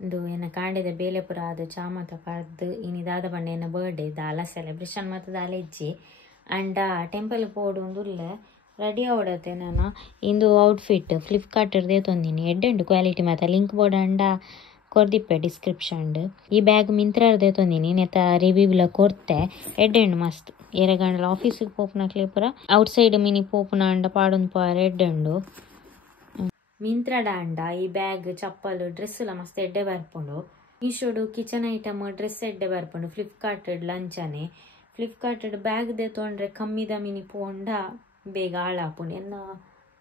ಇದು ಏನ ಕಾಂಡಿದ ಬೇಲೆ ಪುರ ಅದು ಚಾಮತ ಕರ್ದು ಇನ್ನಿದಾದ ಪಂಡ ಏನ ಬರ್ಡೇ ದಾಲ ಸೆಲೆಬ್ರೇಷನ್ ಮತ್ತು ದಾಲ ಇಜ್ಜಿ ಅಂಡ ಟೆಂಪಲ್ ಪೋಡುಂದುಲ್ಲ ರೆಡಿ ಆವಡತ್ತೆ ನಾನು ಇಂದು ಔಟ್ಫಿಟ್ ಫ್ಲಿಪ್ಕಾರ್ಟ್ದೇ ತಂದಿನಿ ಎಡ್ಡೆಂಡು ಕ್ವಾಲಿಟಿ ಮಾತ್ರ ಲಿಂಕ್ ಬೋರ್ಡ್ ಅಂಡ ಕೊರ್ದಿಪ್ಪೆ ಡಿಸ್ಕ್ರಿಪ್ಷನ್ ಈ ಬ್ಯಾಗ್ ಮಿಂತ್ರದೇ ತಂದಿನಿ ನೆತ್ತ ರಿವ್ಯೂಲ ಕೊರ್ತೆ ಎಡ್ಡೆಂಡು ಮಸ್ತ್ ಎರೆಗಂಡಲ ಆಫೀಸಿಗೆ ಪೋಪುನಕ್ಲೆ ಪುರ ಔಟ್ಸೈಡ್ ಮಿನಿ ಪೋಪುನ ಅಂಡ ಪಾಡೊಂದು ಪಾರ ಎಡ್ಡೆಂಡು ಮಿಂತ್ರಡ ಅಂಡ ಈ ಬ್ಯಾಗ್ ಚಪ್ಪಲು ಡ್ರೆಸ್ ಎಲ್ಲ ಮಸ್ತ್ ಎಡ್ಡೆ ಬರ್ಪುಂಡು ಮೀಶೋಡು ಕಿಚನ್ ಐಟಮ್ ಡ್ರೆಸ್ ಎಡ್ಡೆ ಬರ್ಪುಂಡು ಫ್ಲಿಪ್ಕಾರ್ಟ್ ಲಂಚನೆ ಫ್ಲಿಪ್ಕಾರ್ಟ್ ಬ್ಯಾಗ್ ದೇ ತೊಗೊಂಡ್ರೆ ಕಮ್ಮಿದ ಮಿನಿ ಪೋಂಡ ಬೇಗ ಹಾಳಾಪುಂಡು ಎನ್ನ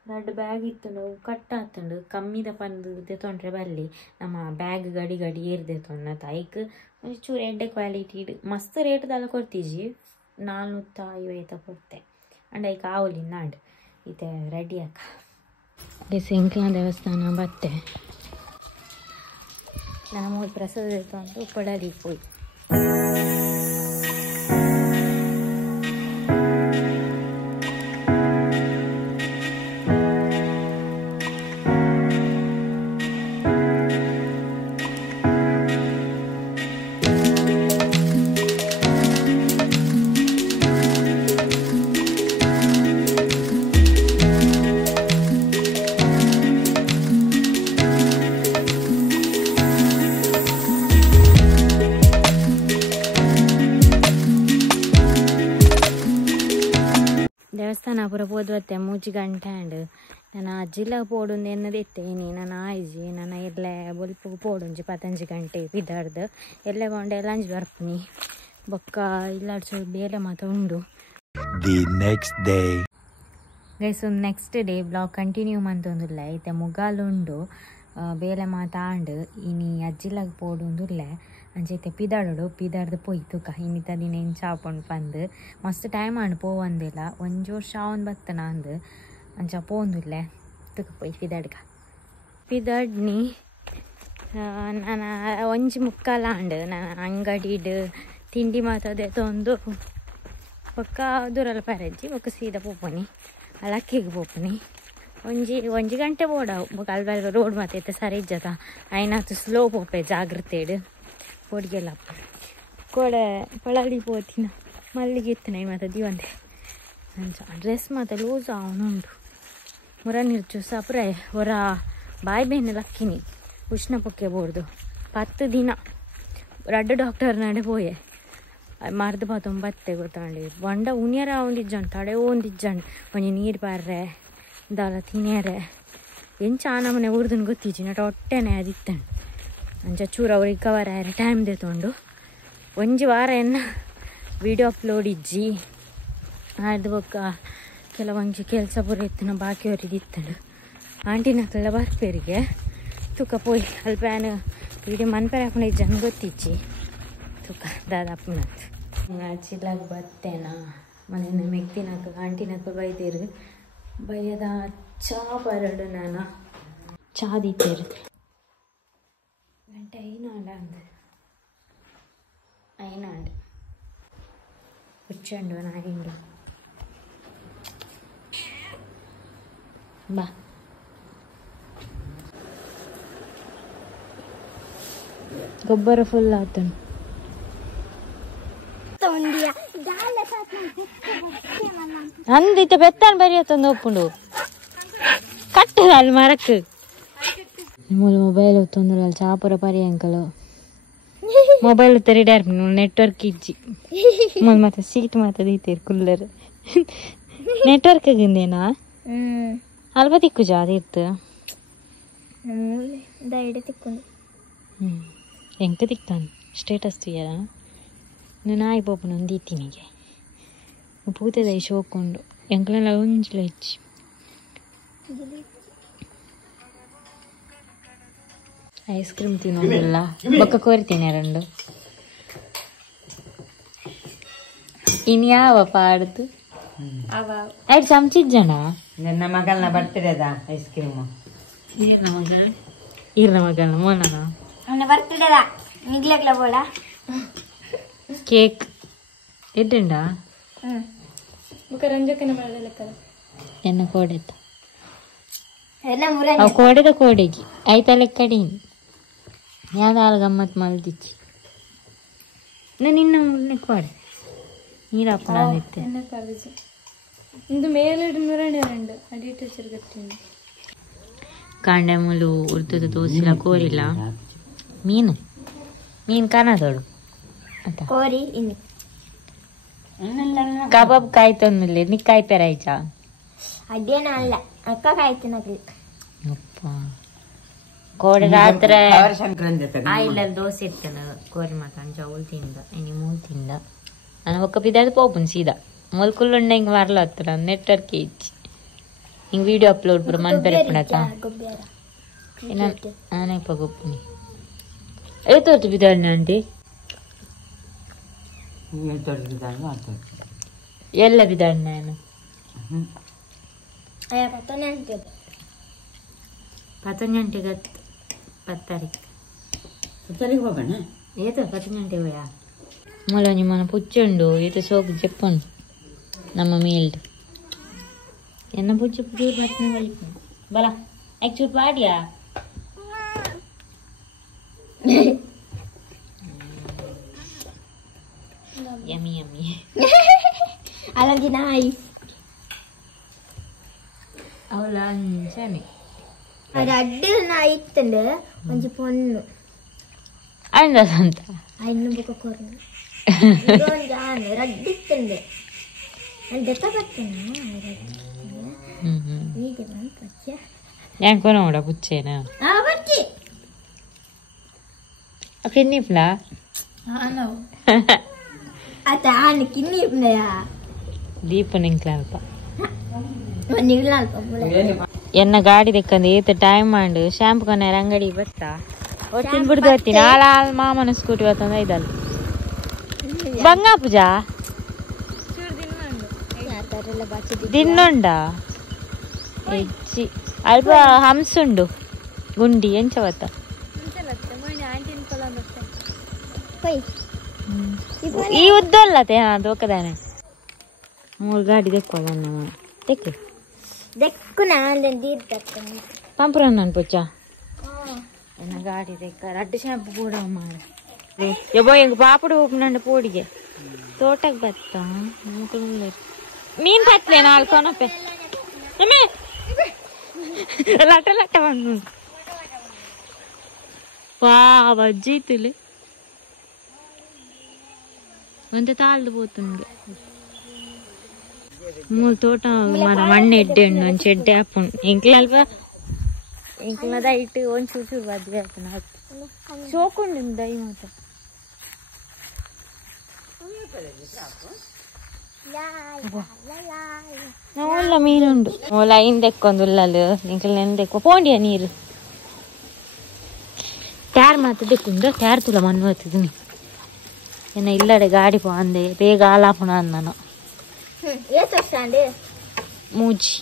ಎರಡು ಬ್ಯಾಗ್ ಇತ್ತು ಕಟ್ ಆತುಂಡು ಕಮ್ಮಿದ ಪಂದು ತೊಗೊಂಡ್ರೆ ಬಲ್ಲಿ ನಮ್ಮ ಬ್ಯಾಗ್ ಗಡಿ ಗಡಿ ಏರ್ದೆ ತೊನ್ನ ತೈಕ್ ಚೂರು ಎಡ್ಡೆ ಕ್ವಾಲಿಟಿ ಮಸ್ತ್ ರೇಟ್ದಲ್ಲ ಕೊಡ್ತೀಜಿ 450 ಕೊಡ್ತೆ ಅಂಡ್ ಐಕ್ ಆವಲಿ ನಾಡ್ ಇದೆ ರೆಡಿ ಅಕ್ಕ ಶಂಕಲ ದೇವಸ್ಥಾನ ಬತ್ತೆ ನಾನು ಪ್ರಸಾದ ತಂದು ಪಡಲಿ ಹೋಯ್ ದೇವಸ್ಥಾನ ಪೂರ ಪೋದ್ವತ್ತೆ 3 ಗಂಟೆ ಅಂಡ್ ನಾನು ಅಜ್ಜಿಲ ಪೋಡುಂದು ಎನ್ನದಿತ್ತೇನಿ ನಾನು ಆಯ್ಜಿ ನಾನು ಎಲ್ಲ ಬೊಲ್ಪು ಪೋಡುಂಜಿ 15 ಗಂಟೆ ಬಿದ್ದಾಡ್ದು ಎಲ್ಲೇ ಬಂಡೆ ಲಂಚ್ ಬರ್ಪುನಿ ಬೊಕ್ಕ ಇಲ್ಲಾಡ್ಸು ಬೇಲೆ ಮಾತ ಉಂಡು ದಿ ನೆಕ್ಸ್ಟ್ ಡೇ ಗೈಸ್ ಒಂದು ನೆಕ್ಸ್ಟ್ ಡೇ ಬ್ಲಾಗ್ ಕಂಟಿನ್ಯೂ ಮಂತೊಂದುಲ್ಲ ಐತೆ ಮುಗಾಲುಂಡು ಬೇಲೆ ಮಾತಾಂಡು ಇನಿ ಅಜ್ಜಿಲಾಗ ಪೋಡುಂದುಲ್ಲೆ ಅಂಚೈತೆ ಪಿದಾಡೋಡು ಪಿದಾಡ್ದು ಪೋಯ್ತು ಇನ್ನಿತ ದಿನ ಏನು ಚಾಪೊಂಡು ಪಂದು ಮಸ್ತ್ ಟೈಮ್ ಆಂಡು ಪೋವಂದಿಲ್ಲ ಒಂಜೋರು ಶಾವನ್ ಬತ್ತನ ಅಂದು ಅಂಚ ಪೋಂದುಲ್ಲೆ ತುಕ ಪೋಯ್ ಪಿದಾಡ್ಗ ಪಿದಾಡ್ನಿ ನಾನು 1:45 ಆಂಡು ನಾನು ಅಂಗಡಿಡು ತಿಂಡಿ ಮಾತದೆ ತೊಂದು ಪಕ್ಕ ದೂರಲ್ಲ ಪರಜ್ಜಿ ಬೊಕ್ಕ ಸೀದಾ ಪೋಪನಿ ಅಲಕ್ಕಿಗೆ ಪೋಪನಿ ಒಂಜಿ ಗಂಟೆ ಬೋಡಾವು ಅಲ್ಬಲ್ ರೋಡ್ ಮಾತೈತೆ ಸರಿ ಇಜ್ಜದ ಐನಾತು ಸ್ಲೋ ಪೋಪೆ ಜಾಗ್ರತೆಡು ಕೊಡ್ಗೆಲ್ಲ ಕೊಡೆ ಪಳಲಿ ಪೋತಿನ ಮಲ್ಲಿಗೆ ಇತ್ತನ ಮಾತ ದಿವಂದೆ ಅಂಚ ಡ್ರೆಸ್ ಮಾತ ಲೂಸ್ ಅವನುಂಡು ಹೊರ ನಿರ್ಚು ಸಪ್ರೆ ಹೊರ ಬಾಯಿ ಬೇನೆ ಲಕ್ಕಿನಿ ಉಷ್ಣ ಪೊಕ್ಕೆ ಬೋರ್ದು 10 ದಿನ 2 ಡಾಕ್ಟರ್ ನಡೆ ಪೋಯೆ ಮರ್ದು ಬತ್ತೆ ಗೊತ್ತಾಂಡಿ ಬಂಡ ಉನಿಯರ ಒಂದಿಜ್ಜಂಡು ತಡೆ ಒಂದಿಜ್ಜಂಡು ಒಂಜಿ ನೀರು ಪಾರ್ರೆ ದಾಲ ತಿನ್ಯಾರೆ ಎಂಚ ನಮ್ಮನೆ ಊರ್ದನ್ ಗೊತ್ತಿಜ್ಜಿ ನಟ ಹೊಟ್ಟೆನೆ ಅದಿತ್ತಂಡು ಅಂಚ ಚೂರು ಅವ್ರಿಗೆ ಕವರ್ ಆಯ್ರೆ ಟೈಮ್ ತೊಂಡು ಒಂಜಿ ವಾರ ಎನ್ನ ವಿಡಿಯೋ ಅಪ್ಲೋಡ್ ಇಜ್ಜಿ ಆಯ್ದು ಬೊಕ್ಕ ಕೆಲವೊಂಜಿ ಕೆಲಸ ಪೂರ ಇತ್ತು ಬಾಕಿ ಅವ್ರಿಗೆ ಇತ್ತಂಡು ಆಂಟಿನಕ್ಕೆಲ್ಲ ಬರ್ಪೇರಿಗೆ ತುಕ ಪೋಯ್ ಅಲ್ಪ್ಯಾನ್ ವಿಡಿಯೋ ಮನ್ಪೇರ ಹಾಕೊಂಡು ಇಜ್ಜನ್ ಗೊತ್ತಿಜ್ಜಿ ತುಕ ದಾದಾಪುನತ್ ಚಿಲ್ಲಾಗ ಬತ್ತೇನಾ ಮನೆಯ ಮೆಗ್ದಿನಕ ಆಂಟಿನಕ್ಕ ಬೈದಿರು ಬೈಯದ ಚಾ ಬರಡು ನಾನು ಚಾ ದಿತ್ತೇರು ಗಂಟೆ ಐನಾಂಡ್ ಹುಚ್ಚಂಡು ನಾಯಿಂಡು ಬಾ ಗೊಬ್ಬರ ಫುಲ್ ಆತನು ಅಂದಿತ್ತ ಬೆತ್ತಾನ್ ಬರಿಯತ್ತೊಂದು ಒಪ್ಪುಂಡು ಕಟ್ಟದ ಅಲ್ಲಿ ಮರಕ್ಕೆ ಮೊಬೈಲ್ ತೊಂದ್ರೆ ಅಲ್ಲಿ ಚಾಪುರ ಪರಿ ಅಂಕಲ್ ಮೊಬೈಲ್ ತೆರಿಡಾರ್ ನೆಟ್ವರ್ಕ್ ಇಜ್ಜಿ ಮತ್ತೆ ಸೀಟ್ ಮಾತ್ರ ದೀತೀರಿ ಕುಲ್ಲರ್ ನೆಟ್ವರ್ಕ್ ಆಗಿಂದೇನಾ ಅಲ್ಪ ತಿಕ್ಕು ಜಾತಿ ಇತ್ತು ಎಂಕ ತಿಕ್ತಾನೆ ಸ್ಟೇಟಸ್ ತುಯ್ಯರ ನಾನು ಆಯ್ ಪೋಪು ನಂದೀತಿನಿಗೆ ಪೂತದ ಶೋಕೊಂಡು ಎಂಕಲೆಲ್ಲ ಒಂಜಲ ಹೆಚ್ಚಿ ಐಸ್ ಕ್ರೀಮ್ ತಿನ್ನೋದಿಲ್ಲ ಬೊಕ್ಕ ಕೋರಿತೀನಿ 2 ಇನ್ಯಾವ ಪಾಡ್ದು ಐದು ಚಮಚಿಜ್ಜಣ ನನ್ನ ಮಗಳನ್ನ ಬರ್ತಿರದ ಐಸ್ ಕ್ರೀಮ್ ಈರ್ನ ಮಗಳನ್ನ ಮೋನ ಬರ್ತಿಡದ ನಿಗ್ಲಕ್ಲ ಬೋಡ ಕೇಕ್ ಎಡ್ಡುಂಡ ರಂಜಕನ ಮಾಡಲೆಕ್ಕಲ್ಲ ಎನ್ನ ಕೋಡೆತ್ತ ಅವು ಕೋಡೆದ ಕೋಡೆಗಿ ಐತಲೆ ಕಡಿ ಯಾವ್ದಾರು ಗಮ್ಮತ್ ಮಲ್ದಿಚ್ಚಿ ನಿನ್ನ ನೆಕ್ವಾಡೆ ನೀರಪ್ಪ ನಾನಿತ್ತೆ എന്നെ പറഞ്ഞു ഇത് മേലിടുന്ന രണ്ട് അടിയിട്ട് ചെറുകട്ടുണ്ട് ಕಾಂಡೆ ಮುಲು ಉರ್ದುದ ದೋಸಿಲ ಕೋರಿಲ್ಲ ಮೀನು ಕಾಣದೋಡು ಅಂತ കോരി ഇന്ന് ಕಬಾಬ್ ಕಾಯ್ತೊಂದಿಲ್ಲ ನೀ ಕಾಯಿ ಪೆರಾಯ್ಚ ಅಡ್ಯನಲ್ಲ ಅಕ್ಕ ಕಾಯ್ತಿನಕ್ಲಿ ಅಪ್ಪ ಕೋಡೆ ರಾತ್ರಿ ಸಂಕ್ರಾಂತಿ ಆಯಿಲಲ್ಲಿ ದೋಸೆ ಇರ್ತನ ಕೋರಿ ಮಾತಾಡ ಜೌಲ್ ತಿಂದ ಇನಿ ಮೂಲ್ ತಿಂದ ನಾನು ಒಕ್ಕ ಬಿದ್ದಾದ ಪೋಪುನ್ ಸೀದಾ ಮೊಲ್ಕುಲ್ಲುಂಡ ಹಿಂಗೆ ಮಾರ್ಲ ಹತ್ತಿರ ನೆಟ್ವರ್ಕ್ ಇಚ್ಚಿ ಹಿಂಗೆ ವಿಡಿಯೋ ಅಪ್ಲೋಡ್ ಪುರ ಮನ್ ಬೆರಪಣಕ ನಾನೇ ಪಗೋಪ್ಪನಿ ತೋರ್ತು ಬಿದ್ದಾಳೆ ಆಂಟಿ ಎಲ್ಲ ಬಿದ್ದಾಳೆ ನಾನು ಅಯ್ಯ ಪತ್ತನೇ ಅಂತಿದ್ದೆ ಪತ್ತೊಂದು ಪತ್ತಾರಿಗೆ ಹೋಗೋಣ ಏತ 10 ಗಂಟೆ ಹೋಯಾ ಮೊಲ ನಿಮ್ಮನ ಪುಚ್ಚುಂಡು ಈತ ಸೋಕು చెప్పండి ನಮ್ಮ ಮೀಲ್ಡ್ ಎನ್ನ ಪುಚ್ಚು ಪುಡಿ ಬರ್ತನೆ ಬಲಿಪ ಬಲ ಆಕ್ಚುಲಿ ಪಾಡಿಯಾ ಯಮ್ಮಿ ಅಲಂಗಿ ನೈಸ್ ಅವಳ ಅಂಚನೆ ಅದು ಅಡ್ಡಿಲ್ ನಾಯಿತ್ತಂಡು ಒಂಜಿ ಪೊಣ್ಣು ಅಂದಂತ ಅಯ್ಯನ ಬುಕ್ಕ ಕೊರ್ನು ಒಂದು ಆನೆ ರಡ್ಡಿತ್ತಂಡು ಅಲ್ಲಿ ದೆಕ್ಕ ಬರ್ತೇನೆ ಈಗ ಬಂತು ಅಚ್ಚ ಯಾಕೋ ನೋಡ ಪುಚ್ಚೇನ ಬರ್ತಿ ಕಿನ್ನಿಪ್ಲಾ ನಾವು ಆತ ಆನೆ ಕಿನ್ನಿಪ್ನಯ ದೀಪ ನಿಂಕ್ಲಲ್ಪ ಒಂದಿಲ್ಲ ಅಲ್ಪ ಎನ್ನ ಗಾಡಿ ದೆಕ್ಕಂದು ಏತ ಟೈಮ್ ಮಾಡು ಶಾಂಪು ಕೊನೆಯರ ಅಂಗಡಿ ಬರ್ತಾ ಒತ್ತಿನ ಬಿಡ್ದು ಹತ್ತೀನಿ ಆಳ ಮಾಮನ ಸ್ಕೂಟಿ ಬರ್ತಂದ ಇದಲ್ಲ ಬಂಗ ಪೂಜಾ ದಿನ್ನುಂಡ ಹೆಚ್ಚಿ ಅಲ್ಪ ಹಂಸುಂಡು ಗುಂಡಿ ಎಂಚವತ್ತ ಈ ಉದ್ದಲ್ಲ ದೋಕದಾನೆ 3 ಗಾಡಿ ದೆಕ್ಕೋಲ್ಲ ನಮ್ಮ ತೆಕ್ಕೆ ದೆಕ್ಕು ನಾನು ದೀರ್ಘ ಪಂಪುರ ನಾನು ಪುಚ್ಚ ಎನ್ನ ಗಾಡಿ ದೆಕ್ಕ ರಡ್ಡು ಶಾಂಪು ಕೂಡ ಮಾಡ ಯಬ್ಬೋ ಎಂಗ ಪಾಪಡು ಹೋಗ್ನಂಡ ಪೋಡಿಗೆ ತೋಟಕ್ಕೆ ಬತ್ತ ನೀನ್ ಕತ್ಲೆ ನಾಲ್ ಕೊನಪೆ ಲಟ ಲಟ ಬಂದು ಪಾ ಬಜ್ಜಿತ್ತುಲಿ ಒಂದು ತಾಳ್ದು పోతుంది ಮೂರು ತೋಟ ಮಣ್ಣು ಎಡ್ಡೆ ಉಂಡು ಒಂದು ಚೆಡ್ಡೆ ಹಾಕೊಂಡು ಇಂಕ್ಲಲ್ಪ ಇಂಕ್ಲದ ಇಟ್ಟು ಒಂದು ಚೂರು ಬದ್ವೆ ಹಾಕೊಂಡು ಸೋಕೊಂಡು ದೈ ಮಾತ್ರ ಒಳ್ಳೆ ಮೀನುಂಡು ಒಳ್ಳೆ ಹಿಂದೆಕ್ಕೊಂದು ಉಲ್ಲಲು ಇಂಕ್ಲ ನೆಂದೆಕ್ಕೊ ಪೋಂಡಿಯ ನೀರು ಟ್ಯಾರ್ ಮಾತ್ರ ದೆಕ್ಕೊಂಡು ಟ್ಯಾರ್ ತುಲ ಮಣ್ಣು ಹತ್ತಿದ್ದೀನಿ ಏನ ಇಲ್ಲಡೆ ಗಾಡಿ ಪೋಂದೆ ಬೇಗ ಆಲಾಪುಣ ನಾನು ಮೂಜಿ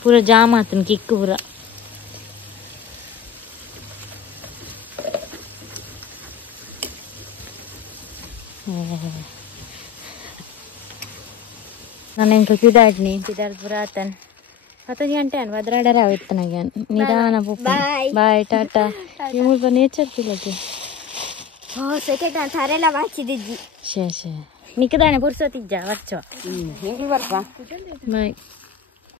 ಪೂರ ಜಾಮ್ ಆತನ ಕಿಕ್ಕು ಪೂರ ನಾನು ಎಂಕ ಪಿದಾಡ್ನಿ ಪಿದಾಡ್ ಪೂರ ಆತನ್ 10 ಗಂಟೆ ಅನ್ ಬದ್ರಾಡರ ಆವಿತ್ತು ನನಗೆ ನಿಧಾನ ಬಾಯ್ ಟಾಟಾ ನೀವು ನೇಚರ್ ತಿಲ್ಲಕ್ಕೆ ಸೆಕೆಂಡ್ ಥಾರೆಲ್ಲ ಬಾಚಿದಿಜ್ಜಿ ಶೇ ನಿಕ್ಕದಾನೆ ಪುರ್ಸೋತಿಜ್ಜ ವರ್ಚೋ ಹಿಂಗೆ ಬರ್ಪಾ ಬಾಯ್